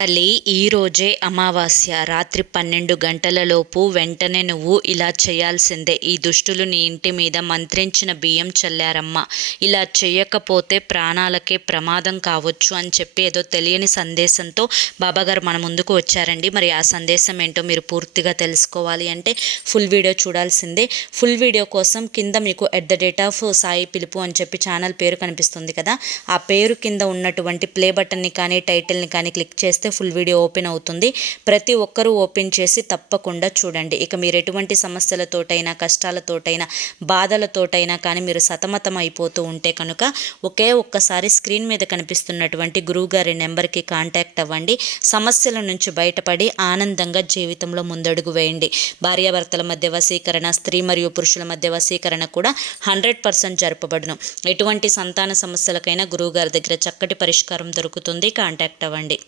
తల్లి, ఈరోజే అమావాస్య. రాత్రి 12 గంటలలోపు వెంటనే నువ్వు ఇలా చేయాల్సిందే. ఈ దుష్టులు నీ ఇంటి మీద మంత్రించిన బియ్యం చల్లారమ్మా. ఇలా చేయకపోతే ప్రాణాలకే ప్రమాదం కావచ్చు అని చెప్పి ఏదో తెలియని సందేశంతో బాబాగారు మన ముందుకు వచ్చారండి. మరి ఆ సందేశం ఏంటో మీరు పూర్తిగా తెలుసుకోవాలి అంటే ఫుల్ వీడియో చూడాల్సిందే. ఫుల్ వీడియో కోసం కింద మీకు @, సాయి పిలుపు అని చెప్పి ఛానల్ పేరు కనిపిస్తుంది కదా, ఆ పేరు కింద ఉన్నటువంటి ప్లే బటన్ని కానీ టైటిల్ని కానీ క్లిక్ చేస్తే ఫుల్ వీడియో ఓపెన్ అవుతుంది. ప్రతి ఒక్కరూ ఓపెన్ చేసి తప్పకుండా చూడండి. ఇక మీరు ఎటువంటి సమస్యలతోటైనా, కష్టాలతోటైనా, బాధలతోటైనా కానీ మీరు సతమతం అయిపోతూ ఉంటే కనుక ఒక్కసారి స్క్రీన్ మీద కనిపిస్తున్నటువంటి గురువుగారి నెంబర్కి కాంటాక్ట్ అవ్వండి. సమస్యల నుంచి బయటపడి ఆనందంగా జీవితంలో ముందడుగు వేయండి. భార్యాభర్తల మధ్య వశీకరణ, స్త్రీ మరియు పురుషుల మధ్య వశీకరణ కూడా 100% జరపబడును. ఎటువంటి సంతాన సమస్యలకైనా గురువుగారి దగ్గర చక్కటి పరిష్కారం దొరుకుతుంది. కాంటాక్ట్ అవ్వండి.